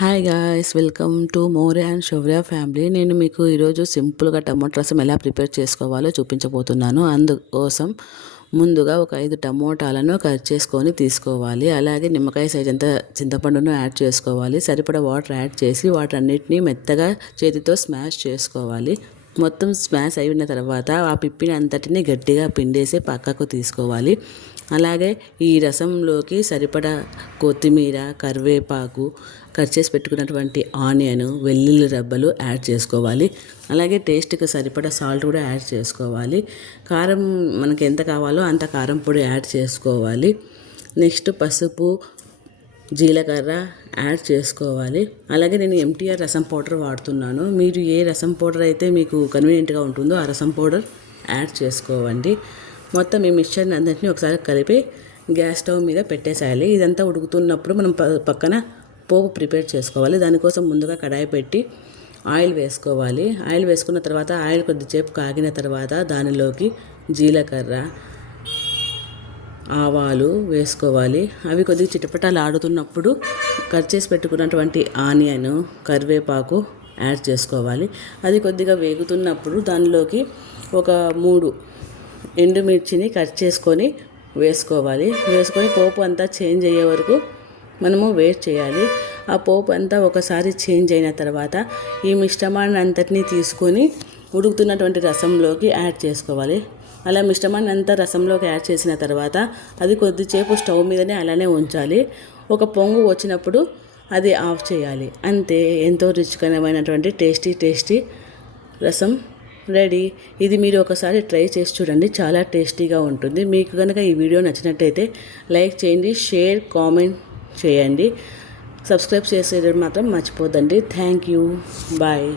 Hi guys, welcome to More and Shaurya family. నేను మీకు ఈరోజు సింపుల్గా టమాటా రసం ఎలా ప్రిపేర్ చేసుకోవాలో చూపించబోతున్నాను. అందుకోసం ముందుగా ఒక 5 టమోటాలను కట్ చేసుకొని తీసుకోవాలి. అలాగే నిమ్మకాయ సైజ్ అంత చింతపండును యాడ్ చేసుకోవాలి. సరిపడా వాటర్ యాడ్ చేసి వాటన్నిటిని మెత్తగా చేతితో స్మాష్ చేసుకోవాలి. మొత్తం స్మాష్ అయిన తర్వాత ఆ పిప్పిని అంతటిని గట్టిగా పిండేసి పక్కకు తీసుకోవాలి. అలాగే ఈ రసంలోకి సరిపడా కొత్తిమీర, కరివేపాకు, కట్ చేసి పెట్టుకున్నటువంటి ఆనియన్, వెల్లుల్లి రెబ్బలు యాడ్ చేసుకోవాలి. అలాగే టేస్ట్కి సరిపడా సాల్ట్ కూడా యాడ్ చేసుకోవాలి. కారం మనకి ఎంత కావాలో అంత కారం పొడి యాడ్ చేసుకోవాలి. నెక్స్ట్ పసుపు, జీలకర్ర యాడ్ చేసుకోవాలి. అలాగే నేను ఎంటీఆర్ రసం పౌడర్ వాడుతున్నాను. మీరు ఏ రసం పౌడర్ అయితే మీకు కన్వీనియంట్గా ఉంటుందో ఆ రసం పౌడర్ యాడ్ చేసుకోవండి. మొత్తం ఈ మిక్చర్ని అందరినీ ఒకసారి కలిపి గ్యాస్ స్టవ్ మీద పెట్టేసేయాలి. ఇదంతా ఉడుకుతున్నప్పుడు మనం పక్కన పోపు ప్రిపేర్ చేసుకోవాలి. దానికోసం ముందుగా కడాయి పెట్టి ఆయిల్ వేసుకోవాలి. ఆయిల్ వేసుకున్న తర్వాత ఆయిల్ కొద్దిసేపు కాగిన తర్వాత దానిలోకి జీలకర్ర, ఆవాలు వేసుకోవాలి. అవి కొద్దిగా చిటపటాలు ఆడుతున్నప్పుడు కట్ చేసి పెట్టుకున్నటువంటి ఆనియన్, కరివేపాకు యాడ్ చేసుకోవాలి. అది కొద్దిగా వేగుతున్నప్పుడు దానిలోకి ఒక 3 ఎండుమిర్చిని కట్ చేసుకొని వేసుకోవాలి. వేసుకొని పోపు అంతా చేంజ్ అయ్యే వరకు మనము వెయిట్ చేయాలి. ఆ పోపు అంతా ఒకసారి చేంజ్ అయిన తర్వాత ఈ మిశ్రమాన్ని అంతటినీ తీసుకొని ఉడుకుతున్నటువంటి రసంలోకి యాడ్ చేసుకోవాలి. అలా మిశ్రమాన్ని అంతా రసంలోకి యాడ్ చేసిన తర్వాత అది కొద్దిసేపు స్టవ్ మీదనే అలానే ఉంచాలి. ఒక పొంగు వచ్చినప్పుడు అది ఆఫ్ చేయాలి. అంతే, ఎంతో రుచికరమైనటువంటి టేస్టీ రసం రెడీ. ఇది మీరు ఒకసారి ట్రై చేసి చూడండి, చాలా టేస్టీగా ఉంటుంది. మీకు కనుక ఈ వీడియో నచ్చినట్టయితే లైక్ చేయండి, షేర్, కామెంట్ చేయండి. సబ్స్క్రైబ్ చేసేది మాత్రం మర్చిపోద్దండి. Thank you, bye.